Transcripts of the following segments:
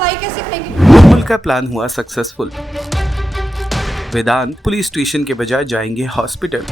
दवाई कैसे खाएंगे? बुलबुल का प्लान हुआ सक्सेसफुल। वेदांत पुलिस स्टेशन के बजाय जाएंगे हॉस्पिटल।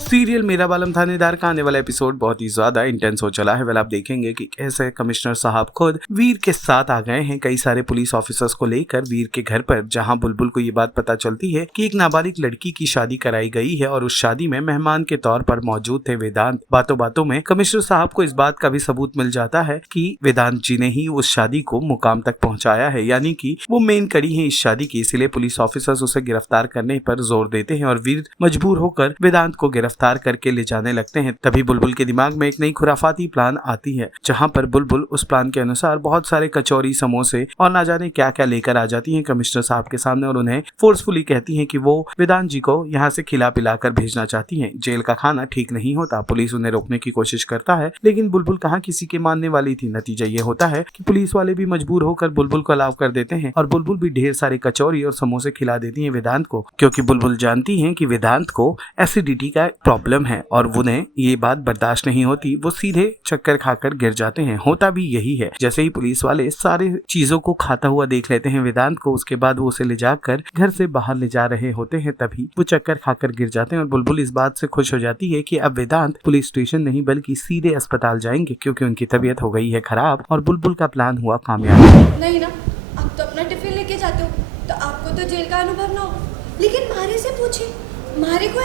सीरियल मेरा बालम थानेदार का आने वाला एपिसोड बहुत ही ज्यादा इंटेंस हो चला है। वेल आप देखेंगे कि कैसे कमिश्नर साहब खुद वीर के साथ आ गए हैं कई सारे पुलिस ऑफिसर्स को लेकर वीर के घर पर, जहां बुलबुल को ये बात पता चलती है कि एक नाबालिग लड़की की शादी कराई गई है और उस शादी में मेहमान के तौर पर मौजूद थे वेदांत। बातों बातों में कमिश्नर साहब को इस बात का भी सबूत मिल जाता है कि वेदांत जी ने ही उस शादी को मुकाम तक पहुंचाया है, यानी कि वो मेन कड़ी है इस शादी की। इसलिए पुलिस ऑफिसर्स उसे गिरफ्तार करने पर जोर देते हैं और वीर मजबूर होकर वेदांत को गिरफ्तार करके ले जाने लगते हैं। तभी बुलबुल के दिमाग में एक नई खुराफाती प्लान आती है, जहां पर बुलबुल उस प्लान के अनुसार बहुत सारे कचौरी, समोसे और ना जाने क्या क्या लेकर आ जाती हैं कमिश्नर साहब के सामने और उन्हें फोर्सफुली कहती हैं कि वो वेदांत जी को यहाँ से खिला पिला कर भेजना चाहती हैं। जेल का खाना ठीक नहीं होता। पुलिस उन्हें रोकने की कोशिश करता है, लेकिन बुलबुल कहाँ किसी के मानने वाली थी। नतीजा ये होता है कि पुलिस वाले भी मजबूर होकर बुलबुल को अलाव कर देते हैं और बुलबुल भी ढेर सारे कचौरी और समोसे खिला देती है वेदांत को, क्योंकि बुलबुल जानती है कि वेदांत को एसिडिटी का प्रॉब्लम है और उन्हें ये बात बर्दाश्त नहीं होती। वो सीधे चक्कर खाकर गिर जाते हैं। होता भी यही है। जैसे ही पुलिस वाले सारे चीजों को खाता हुआ देख लेते हैं वेदांत को, उसके बाद वो उसे ले जाकर घर से बाहर ले जा रहे होते हैं, तभी वो चक्कर खाकर गिर जाते हैं और बुलबुल इस बात से खुश हो जाती है कि अब वेदांत पुलिस स्टेशन नहीं बल्कि सीधे अस्पताल जाएंगे, क्योंकि उनकी तबीयत हो गई है खराब और बुलबुल का प्लान हुआ कामयाब। नहीं ना, आप तो अपना टिफिन लेके जाते हो तो आपको तो जेल का अनुभव ना हो, लेकिन मारे से पूछे। मारे को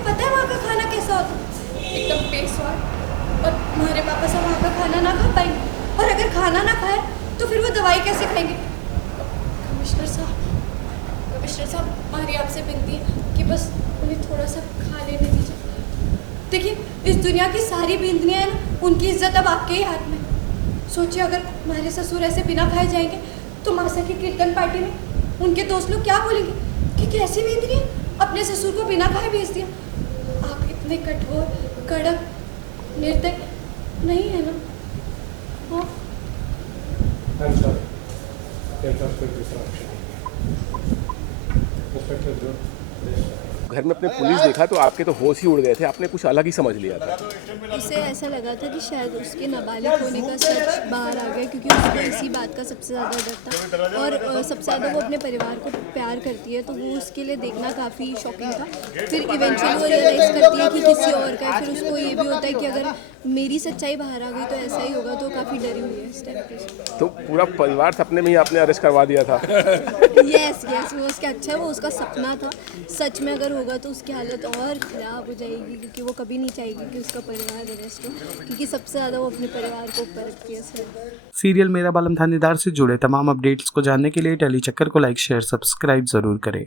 पता है वहाँ का खाना कैसा होता है, एकदम बेस्वाद। और हमारे पापा सब वहाँ का खाना ना खा पाएंगे, और अगर खाना ना खाए तो फिर वो दवाई कैसे खाएंगे? कमिश्नर साहब हमारी आपसे विनती है कि बस उन्हें थोड़ा सा खा लेने दीजिए। देखिए, इस दुनिया की सारी बींदनियाँ हैं ना, उनकी इज्जत अब आपके ही हाथ में। सोचिए, अगर हमारे ससुर ऐसे बिना खाए जाएंगे तो मासा की कीर्तन पार्टी में उनके दोस्त लोग क्या बोलेंगे कि कैसी बींदनी है, अपने ससुर को बिना खाए भेज दिया। आप इतने कठोर, कड़क, निर्दय नहीं है ना? हाँ? घर में अपने पुलिस देखा तो आपके तो होश ही उड़ गए थे, आपने कुछ अलग ही समझ लिया था। उसे ऐसा लगा था कि शायद उसके नाबालिग होने का सच बाहर आ गया, क्योंकि उसको इसी बात का सबसे ज़्यादा डर था और सबसे ज़्यादा वो अपने परिवार को प्यार करती है, तो वो उसके लिए देखना काफ़ी शॉकिंग था। फिर इवेंचुअली वो रियलाइज़ करती है कि किसी और का है। फिर उसको ये भी होता है कि अगर मेरी सच्चाई बाहर आ गई तो ऐसा ही होगा, तो काफ़ी डरी हुई है इस टाइम पे। तो पूरा परिवार सपने में ही आपने अरेस्ट करवा दिया था। यस, वो उसका अच्छा है, वो उसका सपना था। सच में अगर होगा तो उसकी हालत और ख़राब हो जाएगी, क्योंकि वो कभी नहीं चाहेगी कि उसका परिवार अरेस्ट हो, क्योंकि सबसे ज़्यादा वो अपने परिवार को ऊपर रखती है। सीरियल मेरा बालम थानेदार से जुड़े तमाम अपडेट्स को जानने के लिए टेली चक्कर को लाइक, शेयर, सब्सक्राइब जरूर करें।